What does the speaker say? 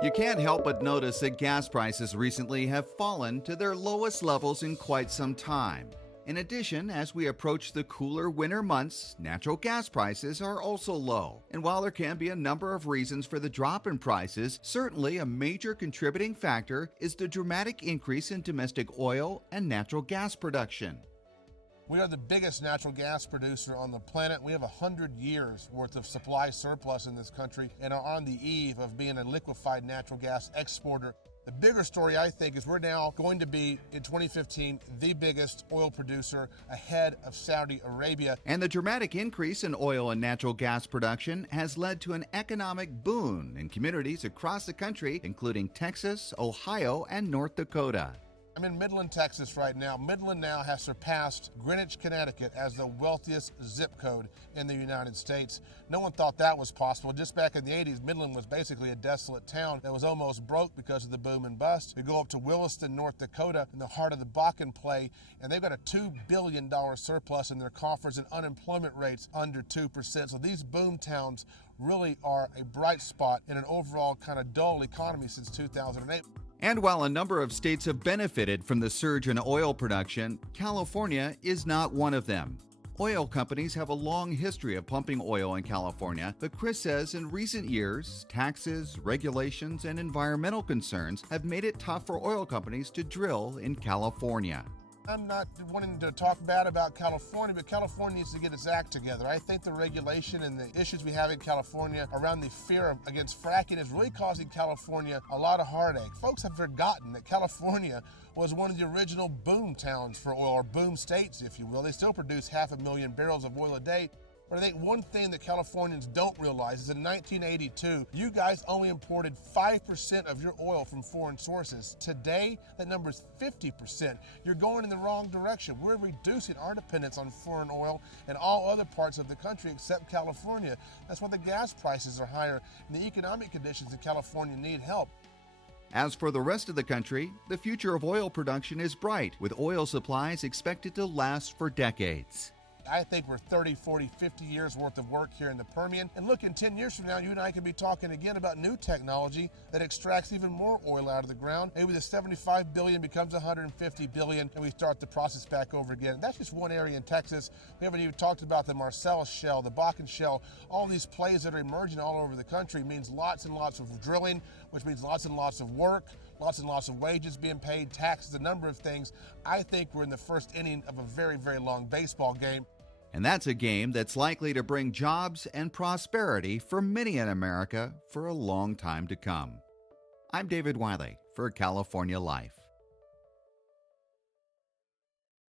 You can't help but notice that gas prices recently have fallen to their lowest levels in quite some time. In addition, as we approach the cooler winter months, natural gas prices are also low. And while there can be a number of reasons for the drop in prices, certainly a major contributing factor is the dramatic increase in domestic oil and natural gas production. We are the biggest natural gas producer on the planet. We have 100 years worth of supply surplus in this country and are on the eve of being a liquefied natural gas exporter. The bigger story, I think, is we're now going to be, in 2015, the biggest oil producer ahead of Saudi Arabia. And the dramatic increase in oil and natural gas production has led to an economic boom in communities across the country, including Texas, Ohio, and North Dakota. I'm in Midland, Texas right now. Midland now has surpassed Greenwich, Connecticut as the wealthiest zip code in the United States. No one thought that was possible. Just back in the 80s, Midland was basically a desolate town that was almost broke because of the boom and bust. We go up to Williston, North Dakota, in the heart of the Bakken play, and they've got a $2 billion surplus in their coffers and unemployment rates under 2%. So these boom towns really are a bright spot in an overall kind of dull economy since 2008. And while a number of states have benefited from the surge in oil production, California is not one of them. Oil companies have a long history of pumping oil in California, but Chris says in recent years, taxes, regulations, and environmental concerns have made it tough for oil companies to drill in California. I'm not wanting to talk bad about California, but California needs to get its act together. I think the regulation and the issues we have in California around the fear against fracking is really causing California a lot of heartache. Folks have forgotten that California was one of the original boom towns for oil, or boom states, if you will. They still produce 500,000 barrels of oil a day. But I think one thing that Californians don't realize is in 1982, you guys only imported 5% of your oil from foreign sources. Today, that number is 50%. You're going in the wrong direction. We're reducing our dependence on foreign oil in all other parts of the country except California. That's why the gas prices are higher, and the economic conditions in California need help. As for the rest of the country, the future of oil production is bright, with oil supplies expected to last for decades. I think we're 30, 40, 50 years worth of work here in the Permian. And look, in 10 years from now, you and I could be talking again about new technology that extracts even more oil out of the ground. Maybe the 75 billion becomes 150 billion and we start the process back over again. And that's just one area in Texas. We haven't even talked about the Marcellus Shale, the Bakken Shale. All these plays that are emerging all over the country means lots and lots of drilling, which means lots and lots of work, lots and lots of wages being paid, taxes, a number of things. I think we're in the first inning of a very, very long baseball game. And that's a game that's likely to bring jobs and prosperity for many in America for a long time to come. I'm David Wiley for California Life.